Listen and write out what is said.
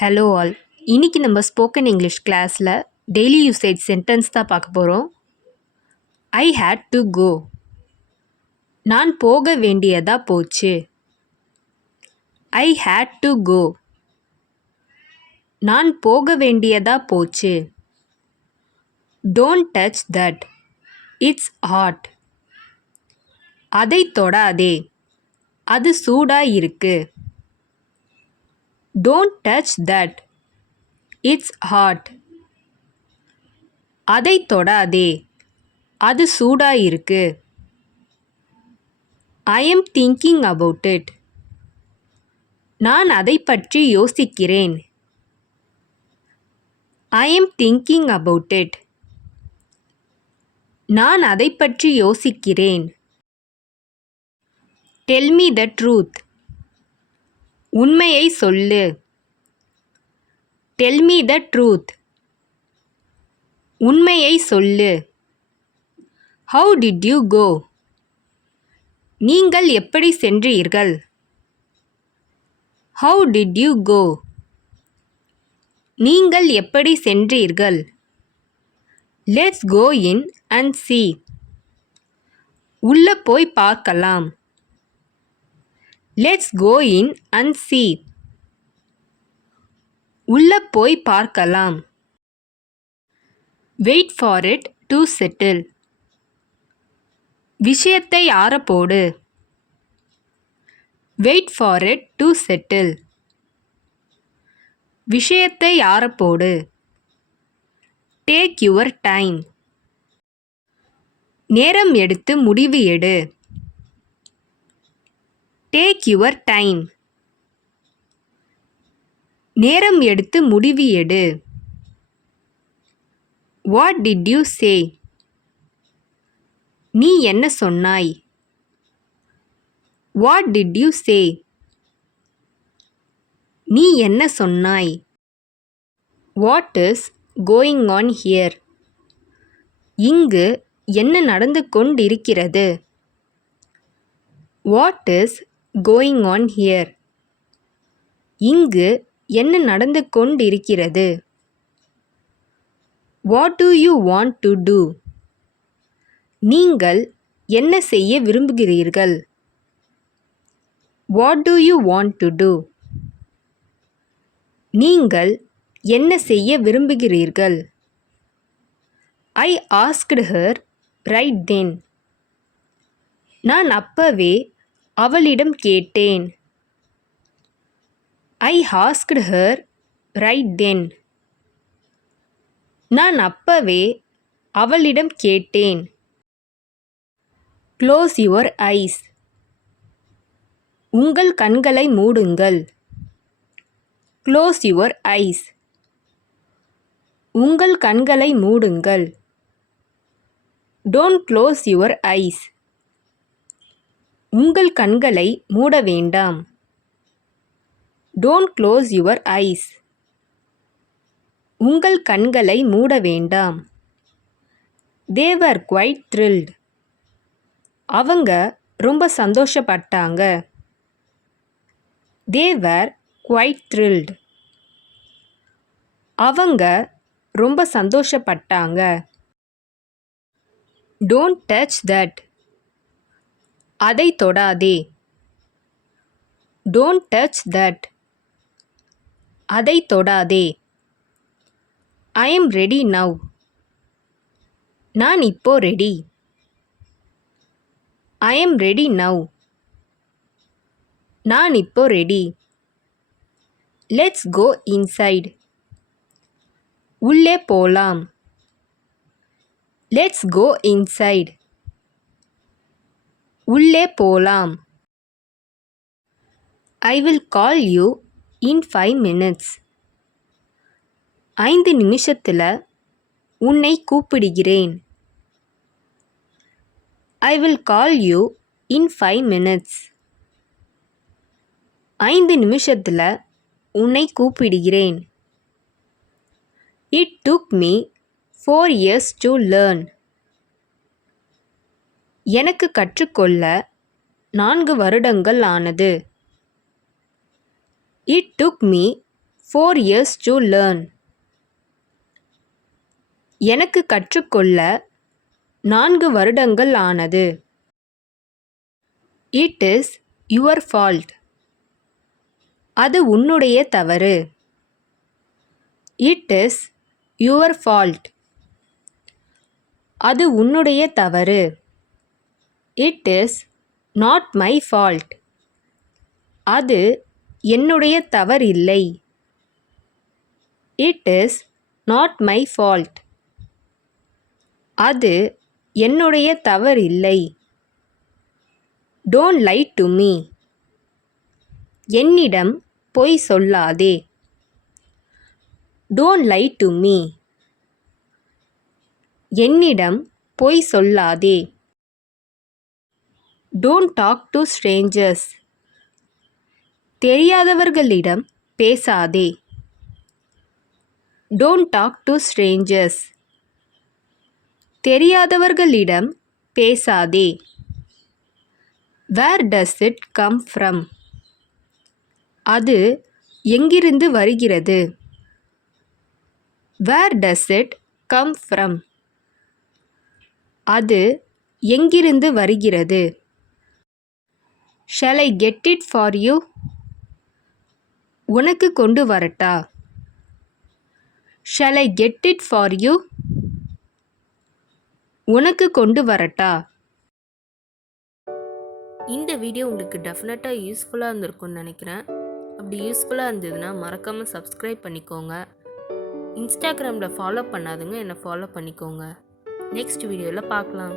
Hello all. இன்னைக்கு நம்ம spoken English கிளாஸில் டெய்லி யூசேஜ் சென்டென்ஸ் தான் பார்க்க போகிறோம். ஐ ஹேட் டு கோ. நான் போக வேண்டியதா போச்சு. ஐ ஹேட் டு கோ. நான் போக வேண்டியதா போச்சு. Don't touch that. It's hot. அதை தொடாதே. அது சூடா இருக்கு. Don't touch that. It's hot. அதை தொடாதே. அது சூடா இருக்கு. I am thinking about it. நான் அதை பற்றி யோசிக்கிறேன். I am thinking about it. நான் அதை பற்றி யோசிக்கிறேன். Del me the truth. உண்மையை சொல்லு. Tell me the truth. உண்மையை சொல்லு. How did you go. நீங்கள் எப்படி சென்றீர்கள். How did you go. நீங்கள் எப்படி சென்றீர்கள். Let's go in and see. உள்ள போய் பார்க்கலாம். Let's go in and see. உள்ள போய் பார்க்கலாம். Wait for it to settle. விஷயத்தை ஆறப்போடு. Wait for it to settle. விஷயத்தை ஆறப்போடு. Take your time. நேரம் எடுத்து முடிவு எடு. Take your time. நேரம் எடுத்து முடிவு எடு. What did you say. நீ என்ன சொன்னாய். What did you say. நீ என்ன சொன்னாய். What is going on here. இங்கு என்ன நடந்து கொண்டிருக்கிறது. What is going on here. இங்கு என்ன நடந்து கொண்டிருக்கிறது. What do you want to do. நீங்கள் என்ன செய்ய விரும்புகிறீர்கள். What do you want to do. நீங்கள் என்ன செய்ய விரும்புகிறீர்கள். I asked her right then. நான் அப்பவே அவளிடம் கேட்டேன். I asked her right then. நான் அப்பவே அவளிடம் கேட்டேன். Close your eyes. உங்கள் கண்களை மூடுங்கள். Close your eyes. உங்கள் கண்களை மூடுங்கள். Don't close your eyes. உங்கள் கண்களை மூட வேண்டாம். Don't close your eyes. உங்கள் கண்களை மூட வேண்டாம். They were quite thrilled. அவங்க ரொம்ப சந்தோஷப்பட்டாங்க. They were quite thrilled. அவங்க ரொம்ப சந்தோஷப்பட்டாங்க. Don't touch that. அதை தொடாதே. Don't touch that. அதை தொடாதே. I am ready now. நான் இப்போ ready. I am ready now. நான் இப்போ ரெடி. Let's go inside. உள்ளே போலாம். Let's go inside. உள்ளே போலாம். I will call you in 5 minutes. 5 நிமிஷத்தில் உன்னை கூப்பிடுகிறேன். I will call you in 5 minutes. 5 நிமிஷத்தில் உன்னை கூப்பிடுகிறேன். It took me 4 years to learn. எனக்கு கற்றுக்கொள்ள 4 வருடங்கள் ஆனது. It took me 4 years to learn. எனக்கு கற்றுக்கொள்ள 4 வருடங்கள் ஆனது. It is your fault. அது உன்னுடைய தவறு. It is your fault. அது உன்னுடைய தவறு. It is not my fault. அது என்னுடைய தவறில்லை. It is not my fault. அது என்னுடைய தவறில்லை. Don't lie to me. என்னிடம் பொய் சொல்லாதே. Don't lie to me. என்னிடம் பொய் சொல்லாதே. Don't talk to strangers. தெரியாதவர்களிடம் பேசாதே. Don't talk to strangers. தெரியாதவர்களிடம் பேசாதே. Where does it come from? அது எங்கிருந்து வருகிறது? Where does it come from? அது எங்கிருந்து வருகிறது? Shall I get it for you? உனக்கு கொண்டு வரட்டா? Shall I get it for you? உனக்கு கொண்டு வரட்டா? இந்த வீடியோ உங்களுக்கு டெஃபினட்டாக யூஸ்ஃபுல்லாக இருந்திருக்கும்னு நினைக்கிறேன். அப்படி யூஸ்ஃபுல்லாக இருந்ததுன்னா மறக்காமல் சப்ஸ்கிரைப் பண்ணிக்கோங்க. இன்ஸ்டாகிராமில் ஃபாலோ பண்ணாதுங்க, என்னை ஃபாலோ பண்ணிக்கோங்க. நெக்ஸ்ட் வீடியோவில் பார்க்கலாம்.